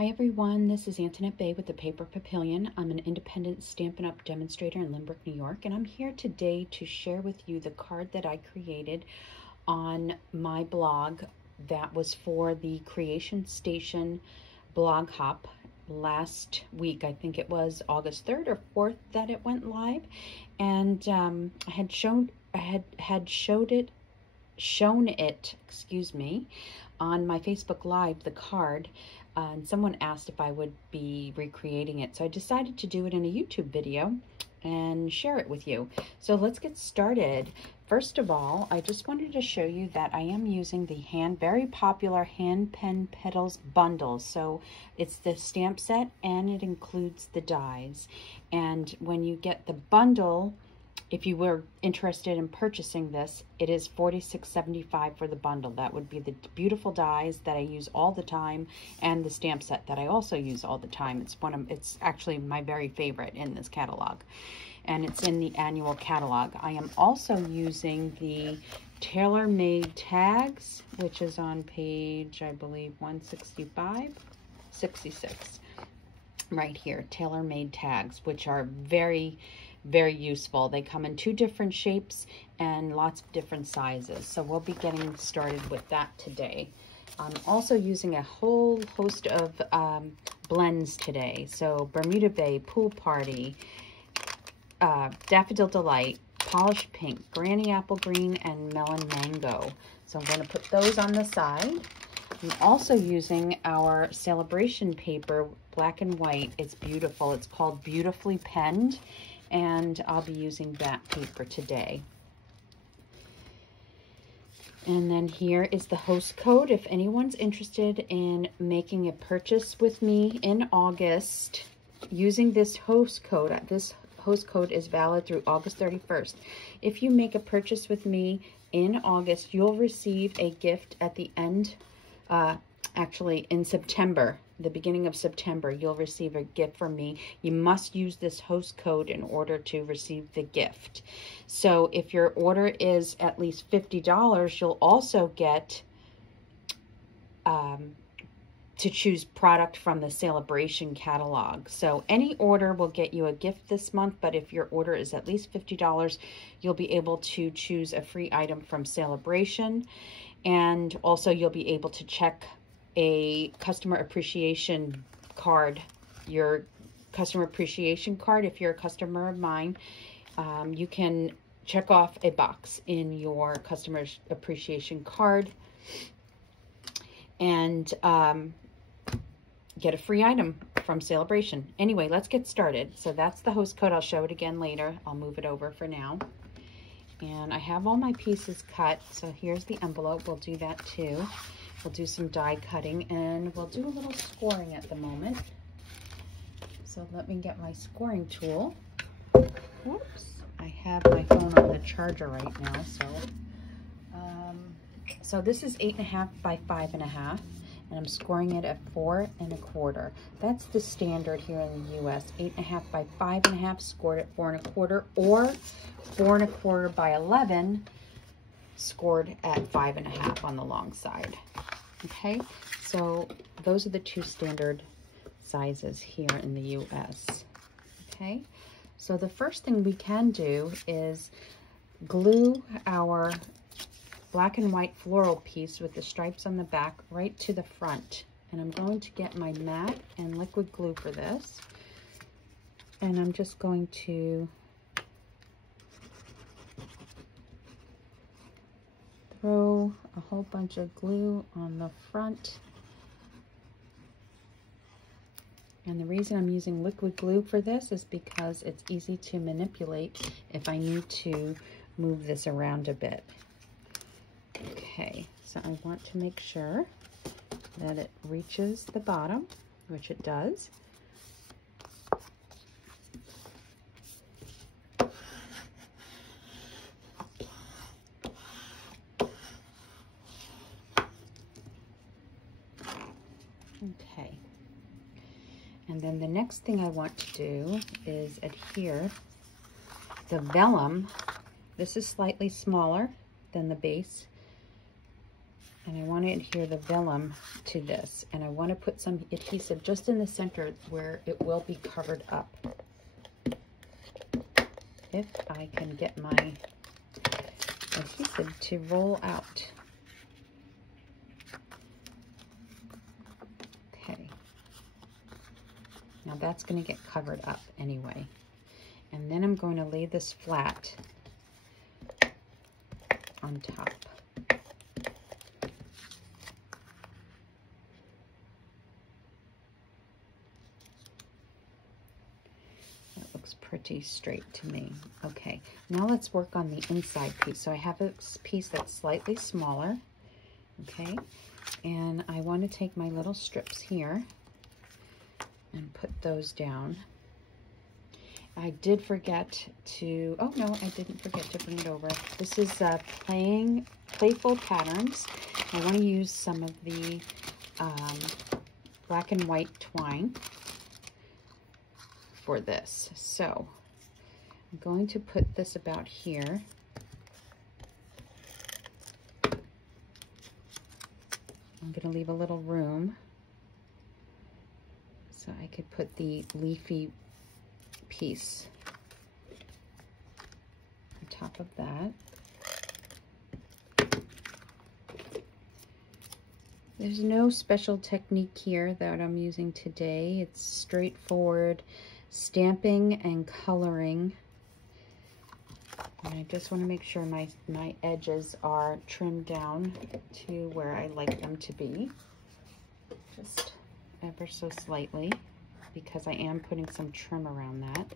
Hi everyone, this is Antoinette Bay with the Paper Papillion. I'm an independent Stampin' Up! Demonstrator in Lynbrook, New York, and I'm here today to share with you the card that I created on my blog that was for the Creation Station blog hop last week. I think it was August 3rd or 4th that it went live, and I had shown it, excuse me, on my Facebook Live, the card, and someone asked if I would be recreating it. So I decided to do it in a YouTube video and share it with you. So let's get started. First of all, I just wanted to show you that I am using the very popular Hand Pen Petals bundles. So it's the stamp set and it includes the dies. And when you get the bundle, if you were interested in purchasing this, it is $46.75 for the bundle. That would be the beautiful dies that I use all the time and the stamp set that I also use all the time. It's actually my very favorite in this catalog, and it's in the annual catalog. I am also using the Tailor-Made Tags, which is on page, I believe, 66, right here. Tailor-Made Tags, which are very useful. They come in 2 different shapes and lots of different sizes. So we'll be getting started with that today. I'm also using a whole host of blends today. So Bermuda Bay, Pool Party, Daffodil Delight, Polished Pink, Granny Apple Green, and Melon Mango. So I'm going to put those on the side. I'm also using our celebration paper, black and white. It's beautiful. It's called Beautifully Penned, and I'll be using that paper today. And then here is the host code. If anyone's interested in making a purchase with me in August using this host code is valid through August 31st. If you make a purchase with me in August, you'll receive a gift at the end, actually in September. The beginning of September, you'll receive a gift from me. You must use this host code in order to receive the gift. So if your order is at least $50, you'll also get to choose product from the Celebration catalog. So any order will get you a gift this month, but if your order is at least $50, you'll be able to choose a free item from Celebration, and also you'll be able to check a customer appreciation card. Your customer appreciation card, if you're a customer of mine, you can check off a box in your customer appreciation card and get a free item from Celebration. Anyway, let's get started. So that's the host code. I'll show it again later. I'll move it over for now. And I have all my pieces cut. So here's the envelope. We'll do that too. We'll do some die cutting, and we'll do a little scoring at the moment. So let me get my scoring tool. Whoops, I have my phone on the charger right now. So this is 8.5 by 5.5, and I'm scoring it at 4 1/4. That's the standard here in the US. 8.5 by 5.5 scored at 4 1/4, or 4 1/4 by 11 scored at 5.5 on the long side. Okay, so those are the 2 standard sizes here in the US. Okay, so the first thing we can do is glue our black and white floral piece with the stripes on the back right to the front. And I'm going to get my matte and liquid glue for this. And I'm just going to throw a whole bunch of glue on the front. And the reason I'm using liquid glue for this is because it's easy to manipulate if I need to move this around a bit. Okay, so I want to make sure that it reaches the bottom, which it does. Okay, and then the next thing I want to do is adhere the vellum. This is slightly smaller than the base, And I want to adhere the vellum to this. And I want to put some adhesive just in the center where it will be covered up. If I can get my adhesive to roll out. Okay. Now that's going to get covered up anyway. And then I'm going to lay this flat on top. Pretty straight to me. Okay, now let's work on the inside piece. So I have a piece that's slightly smaller, okay, and I want to take my little strips here and put those down. I did forget to, oh no, I didn't forget to bring it over. This is Playful Patterns. I want to use some of the black and white twine for this. So I'm going to put this about here. I'm going to leave a little room so I could put the leafy piece on top of that. There's no special technique here that I'm using today. It's straightforward stamping and coloring. And I just want to make sure my edges are trimmed down to where I like them to be. Just ever so slightly, because I am putting some trim around that.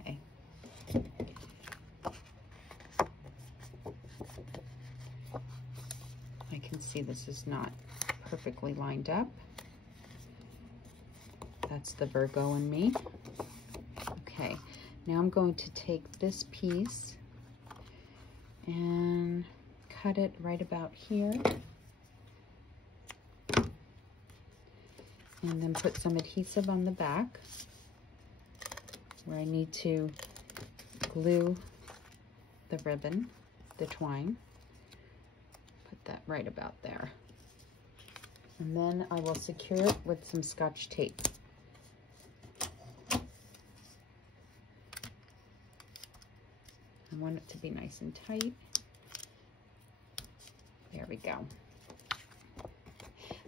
Okay. I can see this is not perfectly lined up. That's the Virgo in me. Okay, now I'm going to take this piece and cut it right about here. And then put some adhesive on the back where I need to glue the ribbon, the twine. Put that right about there. And then I will secure it with some Scotch tape. I want it to be nice and tight. There we go.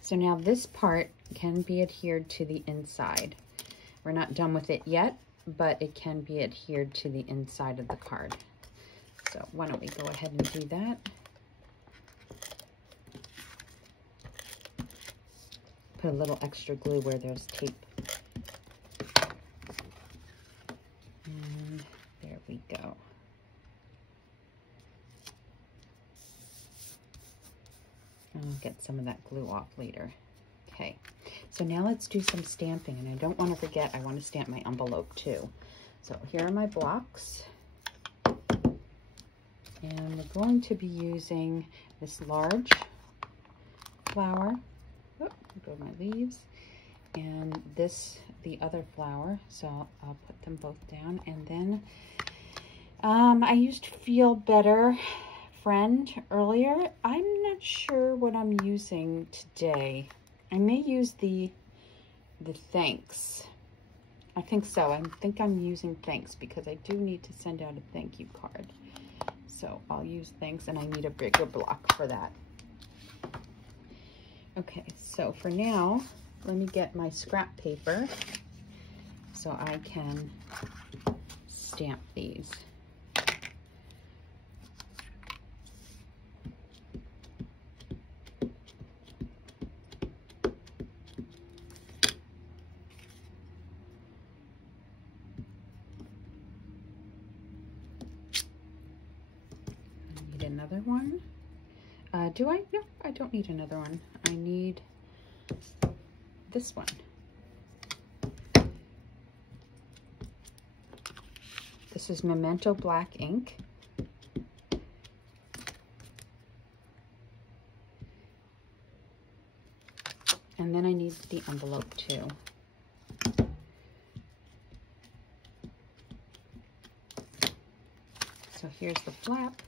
So now this part can be adhered to the inside. We're not done with it yet, but it can be adhered to the inside of the card. So why don't we go ahead and do that? Put a little extra glue where there's tape. And there we go. I'll get some of that glue off later. Okay, so now let's do some stamping, and I don't want to forget, I want to stamp my envelope too. So here are my blocks, and we're going to be using this large flower. Oh, there go my leaves, and this, the other flower. So I'll put them both down, and then I used Feel Better Friend earlier. I'm not sure what I'm using today. I may use the thanks. I think so. I think I'm using thanks because I do need to send out a thank you card. So I'll use thanks, and I need a bigger block for that. Okay, so for now, let me get my scrap paper so I can stamp these. Another one. Do I? No, I don't need another one. I need this one. This is Memento Black ink. And then I need the envelope too. So here's the flap.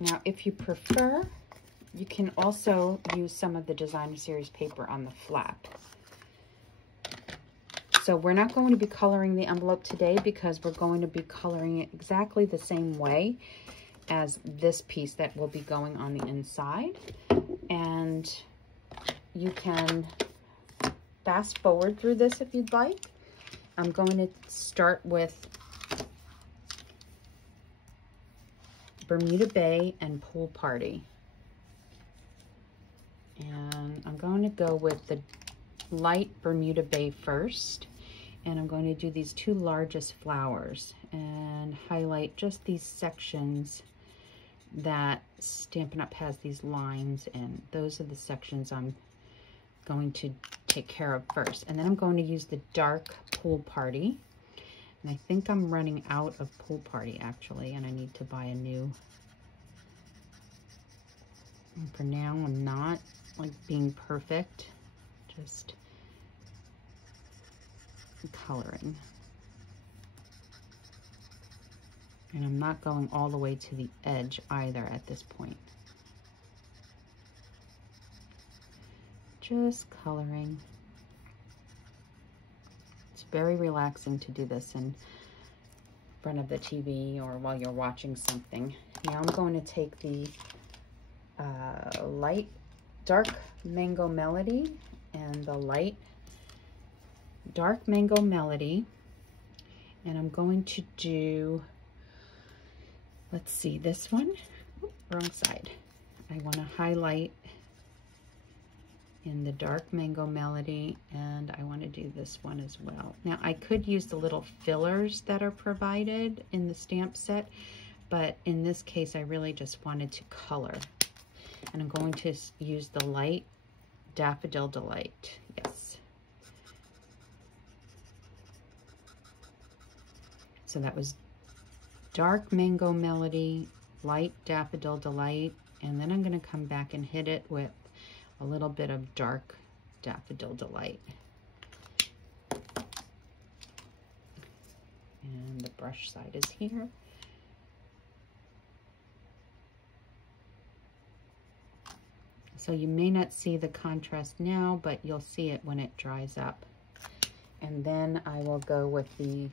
Now, if you prefer, you can also use some of the Designer Series paper on the flap. So we're not going to be coloring the envelope today because we're going to be coloring it exactly the same way as this piece that will be going on the inside. And you can fast forward through this if you'd like. I'm going to start with Bermuda Bay and Pool Party. And I'm going to go with the light Bermuda Bay first. And I'm going to do these two largest flowers and highlight just these sections that Stampin' Up! Has these lines in. Those are the sections I'm going to take care of first. And then I'm going to use the dark Pool Party. And I think I'm running out of Pool Party actually, and I need to buy a new. And for now, I'm not like being perfect, just coloring. And I'm not going all the way to the edge either at this point. Just coloring. It's very relaxing to do this in front of the TV or while you're watching something. Now I'm going to take the light dark Mango Melody and the light dark Mango Melody, and I'm going to do, let's see, this one. Oop, wrong side. I want to highlight in the dark Mango Melody, and I want to do this one as well. Now I could use the little fillers that are provided in the stamp set, but in this case I really just wanted to color. And I'm going to use the light Daffodil Delight. Yes. So that was dark Mango Melody, light Daffodil Delight, and then I'm going to come back and hit it with a little bit of dark Daffodil Delight. And the brush side is here. So you may not see the contrast now, but you'll see it when it dries up. And then I will go with the,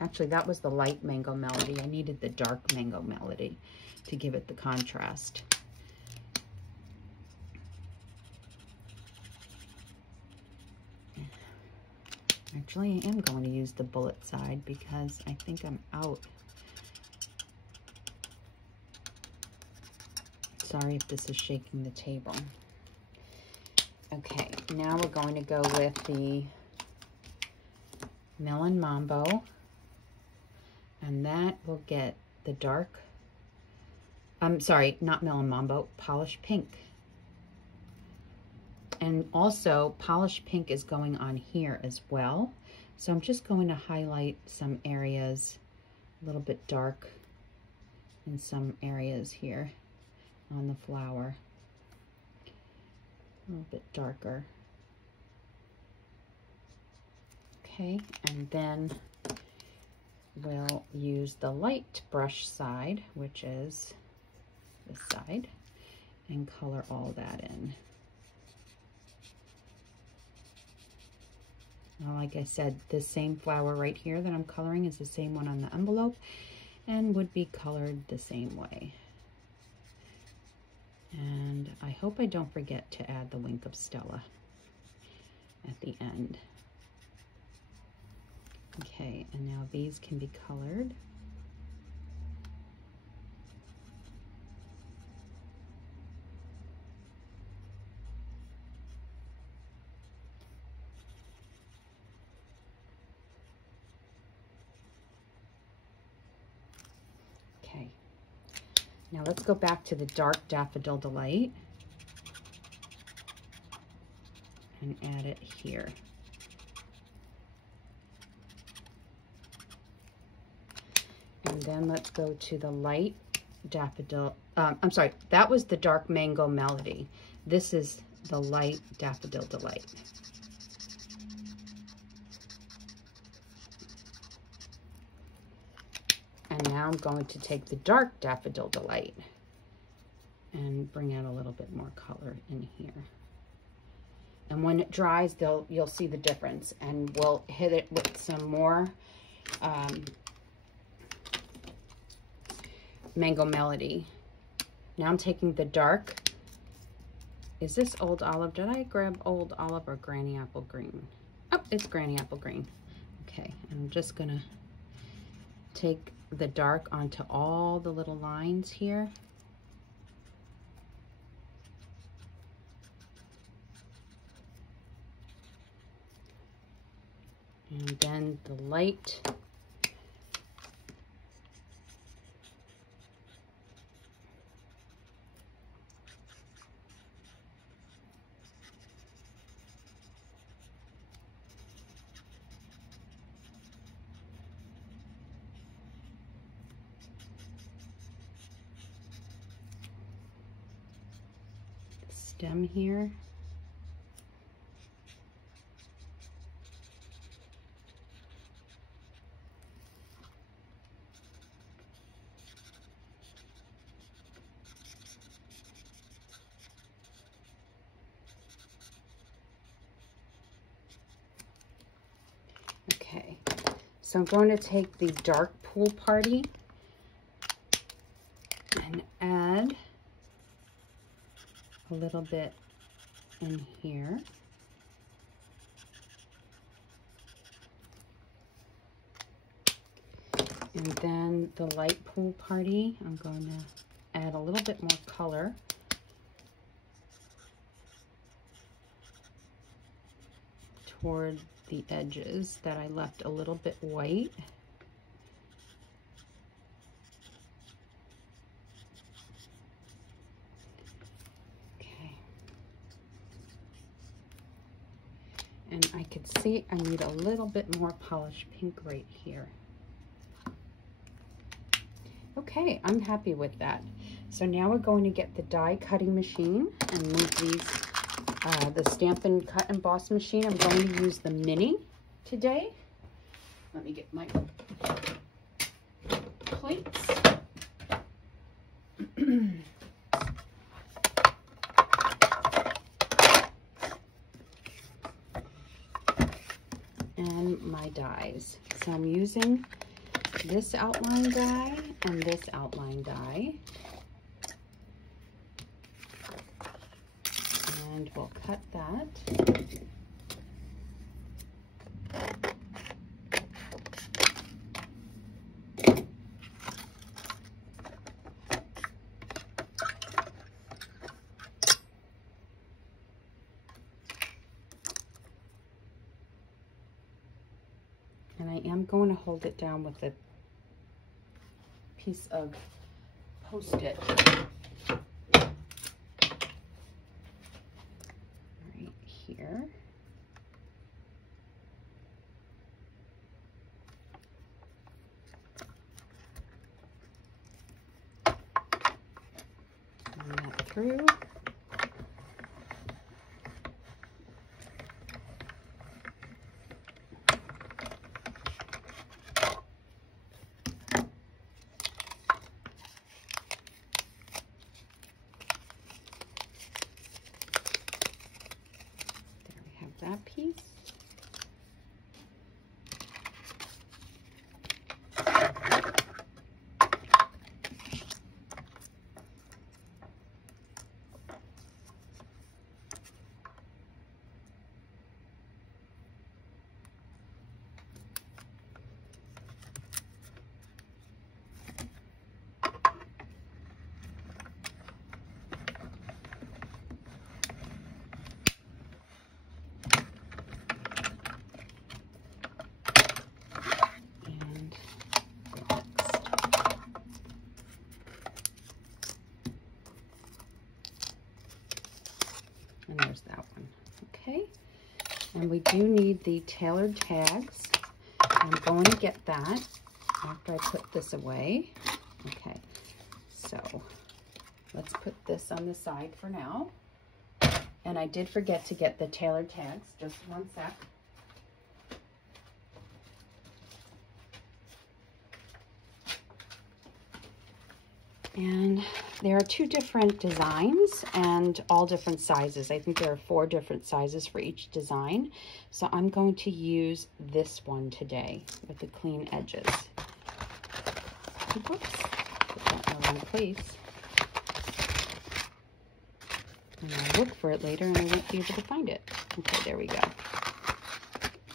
actually that was the light Mango Melody. I needed the dark Mango Melody to give it the contrast. Actually, I am going to use the bullet side because I think I'm out. Sorry if this is shaking the table. Okay, now we're going to go with the Melon Mambo, and that will get the dark, I'm sorry, not Melon Mambo, Polished Pink. And also Polished Pink is going on here as well. So I'm just going to highlight some areas a little bit dark in some areas here on the flower, a little bit darker. Okay, and then we'll use the light brush side, which is this side, and color all that in. Now, like I said, this same flower right here that I'm coloring is the same one on the envelope and would be colored the same way. And I hope I don't forget to add the Wink of Stella at the end. Okay, and now these can be colored. Okay, now let's go back to the dark Daffodil Delight and add it here. And then let's go to the light Daffodil, I'm sorry, that was the dark Mango Melody. This is the light Daffodil Delight. And now I'm going to take the dark Daffodil Delight and bring out a little bit more color in here. And when it dries, you'll see the difference, and we'll hit it with some more Mango Melody. Now I'm taking the dark. Is this Old Olive? Did I grab Old Olive or Granny Apple Green? Oh, it's Granny Apple Green. Okay, I'm just gonna take the dark onto all the little lines here. And then the light. The stem here. Okay, so I'm going to take the dark Pool Party and add a little bit in here. And then the light Pool Party, I'm going to add a little bit more color. Toward the edges that I left a little bit white. Okay. And I could see I need a little bit more polished pink right here. Okay, I'm happy with that. So now we're going to get the die cutting machine and move these the Stampin' Cut Emboss machine. I'm going to use the mini today. Let me get my plates. And my dies. So I'm using this outline die and this outline die. And we'll cut that. And I am going to hold it down with a piece of Post-it. Right here. Run that through. That piece. And there's that one. Okay. And we do need the tailored tags. I'm going to get that after I put this away. Okay. So let's put this on the side for now. And I did forget to get the tailored tags. Just one sec. And there are 2 different designs and all different sizes. I think there are 4 different sizes for each design. So I'm going to use this one today with the clean edges. Whoops, put that in the wrong place. And I'll look for it later and I won't be able to find it. Okay, there we go.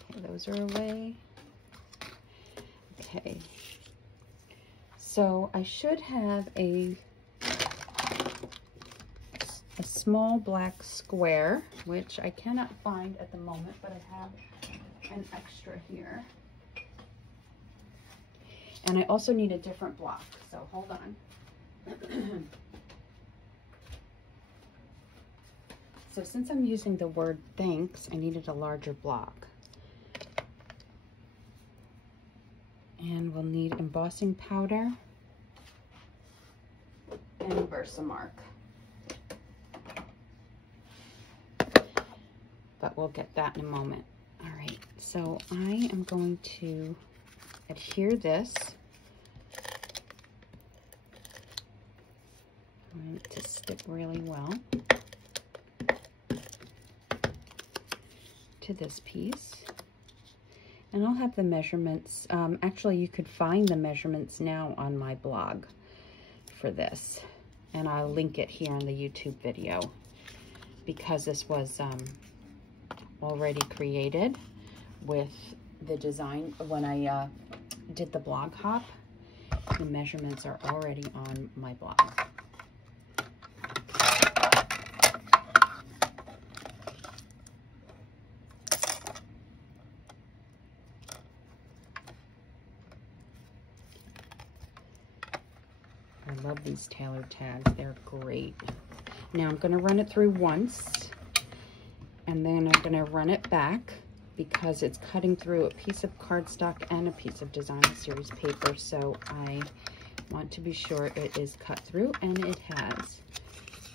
Okay, those are away. Okay. So I should have a small black square, which I cannot find at the moment, but I have an extra here. And I also need a different block, so hold on. So since I'm using the word thanks, I needed a larger block. And we'll need embossing powder and Versamark. But we'll get that in a moment. All right, so I am going to adhere this. I want it to stick really well to this piece. And I'll have the measurements. Actually, you could find the measurements now on my blog for this. And I'll link it here in the YouTube video because this was already created with the design. When I did the blog hop, the measurements are already on my blog. I love these tailored tags. They're great. Now I'm going to run it through once, and then I'm going to run it back because it's cutting through a piece of cardstock and a piece of designer series paper. So I want to be sure it is cut through, and it has.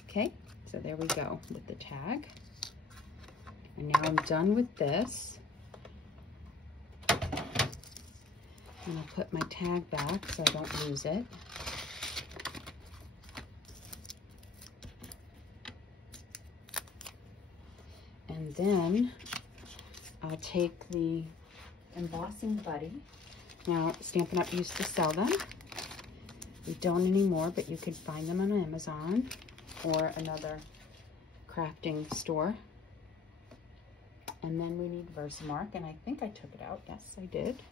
Okay, so there we go with the tag. And now I'm done with this. And I'll put my tag back so I don't lose it. And then I'll take the embossing buddy. Now, Stampin' Up! Used to sell them. We don't anymore, but you can find them on Amazon or another crafting store. And then we need Versamark, and I think I took it out. Yes, I did.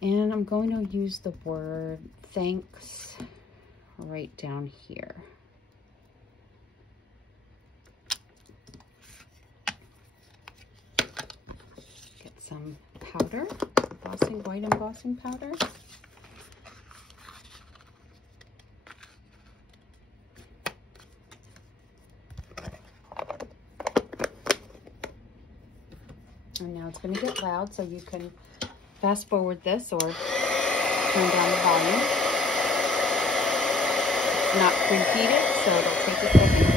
And I'm going to use the word thanks right down here. Get some powder, white embossing powder. And now it's going to get loud, so you can fast forward this or turn down the volume. It's not preheated, so it'll take a second.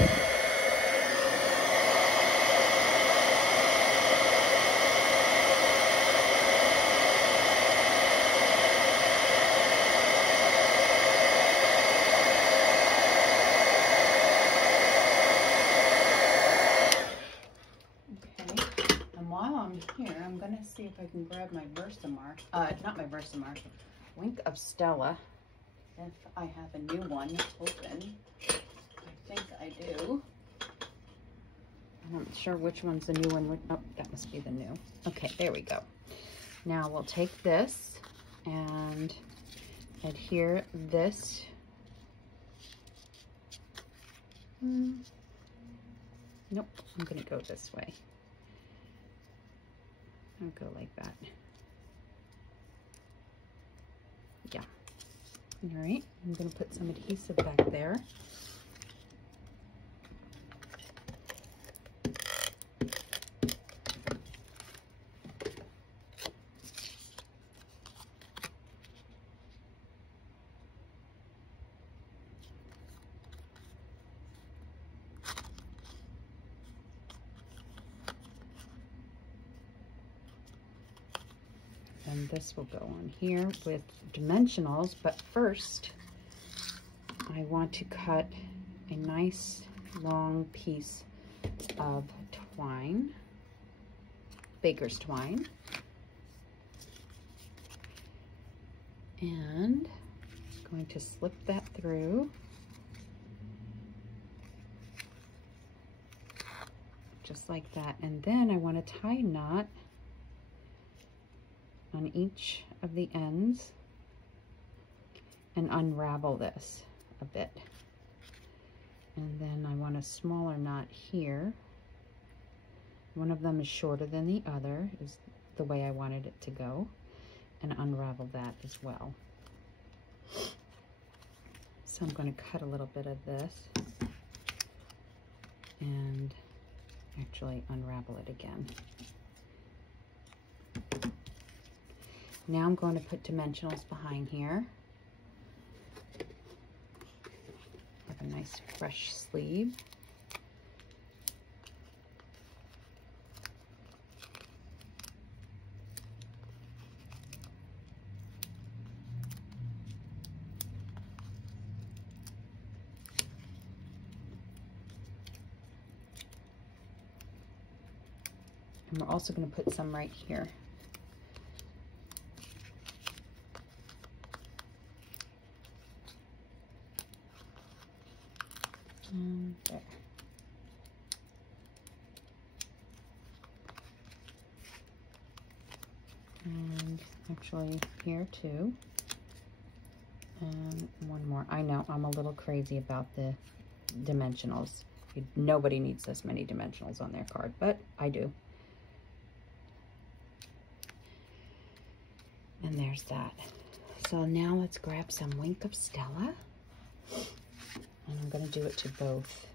Here, I'm going to see if I can grab my Versamark, not my Versamark, Wink of Stella, if I have a new one open. I think I do. I'm not sure which one's the new one. Oh, that must be the new. Okay, there we go. Now we'll take this and adhere this. Nope, I'm going to go this way. I'll go like that. Yeah. All right, I'm going to put some adhesive back there. And this will go on here with dimensionals, but first I want to cut a nice long piece of twine, baker's twine, and I'm going to slip that through just like that. And then I want to tie a knot on each of the ends and unravel this a bit. And then I want a smaller knot here. One of them is shorter than the other, is the way I wanted it to go, and unravel that as well. So I'm going to cut a little bit of this and actually unravel it again. Now I'm going to put dimensionals behind here. Have a nice fresh sleeve. And we're also going to put some right here. And there. And actually here too. And one more. I know I'm a little crazy about the dimensionals. Nobody needs this many dimensionals on their card, but I do. And there's that. So now let's grab some Wink of Stella. And I'm going to do it to both.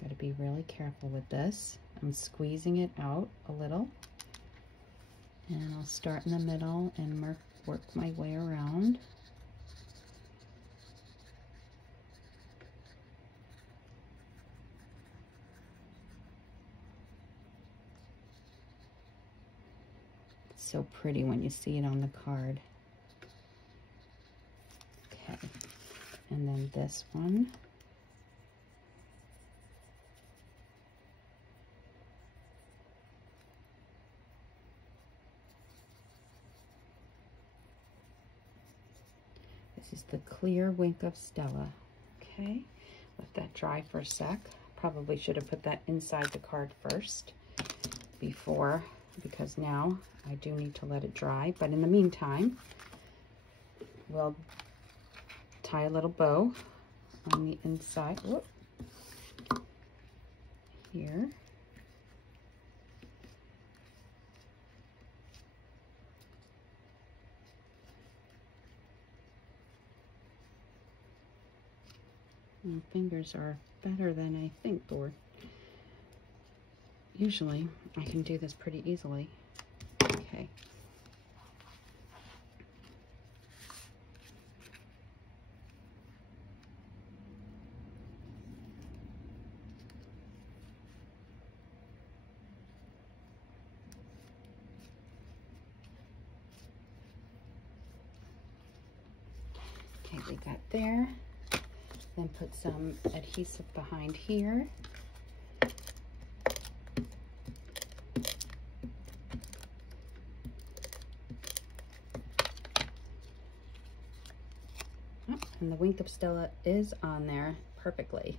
Got to be really careful with this. I'm squeezing it out a little. And I'll start in the middle and work my way around. It's so pretty when you see it on the card. Okay, and then this one. This is the clear Wink of Stella. Okay, let that dry for a sec. Probably should have put that inside the card first before, because now I do need to let it dry. But in the meantime, we'll tie a little bow on the inside. Whoop. Here. My fingers are better than I think, or usually I can do this pretty easily. Okay. Okay, leave that there. Then put some adhesive behind here. Oh, and the Wink of Stella is on there perfectly.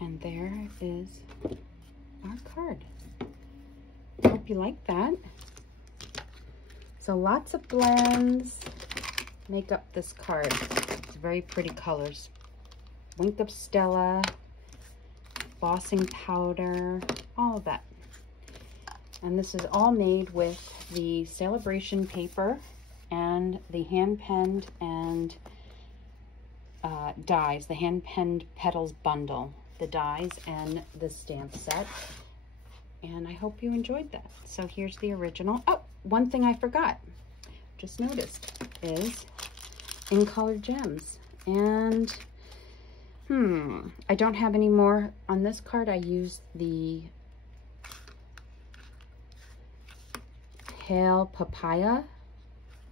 And there is our card. Hope you like that. So lots of blends make up this card. It's very pretty colors. Wink of Stella, embossing powder, all of that. And this is all made with the Celebration paper and the hand-penned and dies, the hand-penned petals bundle. The dies and the stamp set. and I hope you enjoyed that. So here's the original. Oh, one thing I forgot, just noticed, is in Color Gems. And I don't have any more on this card. I used the Pale Papaya.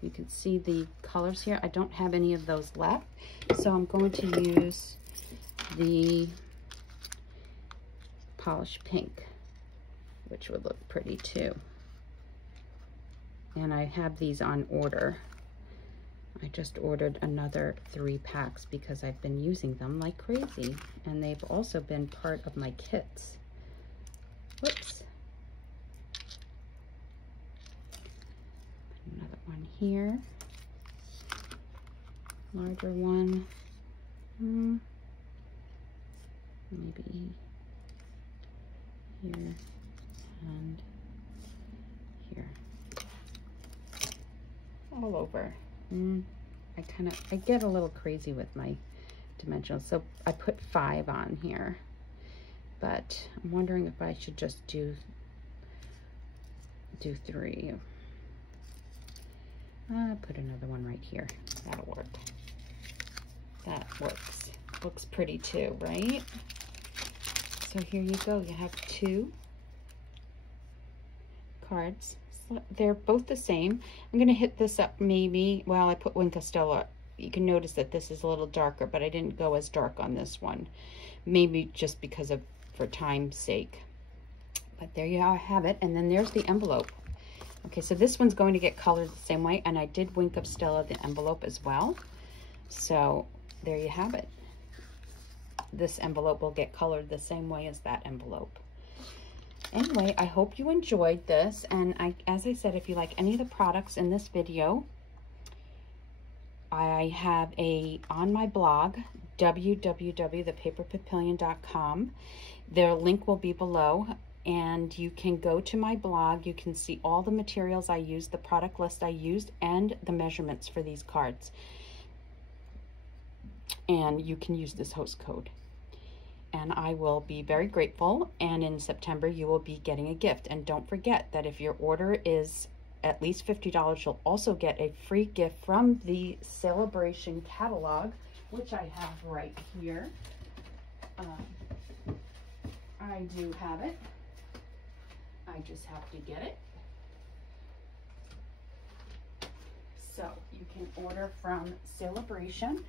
You can see the colors here. I don't have any of those left, so I'm going to use the Polished Pink, which would look pretty too. And I have these on order. I just ordered another 3 packs because I've been using them like crazy, and they've also been part of my kits. Whoops. Another one here. Larger one. Maybe here and here. All over. I get a little crazy with my dimensionals, so I put 5 on here, but I'm wondering if I should just do 3. Put another one right here. That'll work. That works. Looks pretty too, right? So here you go. You have 2 cards. They're both the same. I'm going to hit this up maybe. Well, I put Wink Stella. You can notice that this is a little darker, but I didn't go as dark on this one. Maybe just because of, for time's sake. But there you have it. And then there's the envelope. Okay, so this one's going to get colored the same way. And I did Wink of Stella the envelope as well. So there you have it. This envelope will get colored the same way as that envelope. Anyway, I hope you enjoyed this, and as I said, if you like any of the products in this video, I have on my blog, www.thepaperpapillion.com. Their link will be below, and you can go to my blog. You can see all the materials I used, the product list I used, and the measurements for these cards. And you can use this host code. And I will be very grateful, and in September you will be getting a gift. And don't forget that if your order is at least $50, you'll also get a free gift from the Celebration catalog, which I have right here. I do have it. I just have to get it. So you can order from Celebration.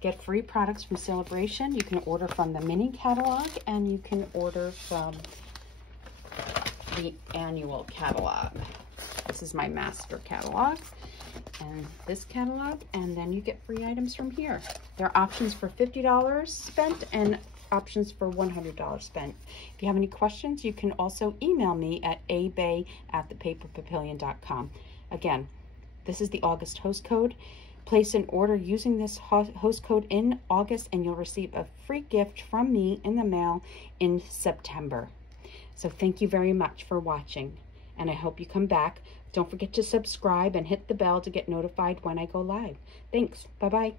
Get free products from Celebration. You can order from the mini catalog, and you can order from the annual catalog. This is my master catalog and this catalog, and then you get free items from here. There are options for $50 spent and options for $100 spent. If you have any questions, you can also email me at abay@thepaperpapillion.com. Again, this is the August host code. Place an order using this host code in August, and you'll receive a free gift from me in the mail in September. So thank you very much for watching, and I hope you come back. Don't forget to subscribe and hit the bell to get notified when I go live. Thanks. Bye-bye.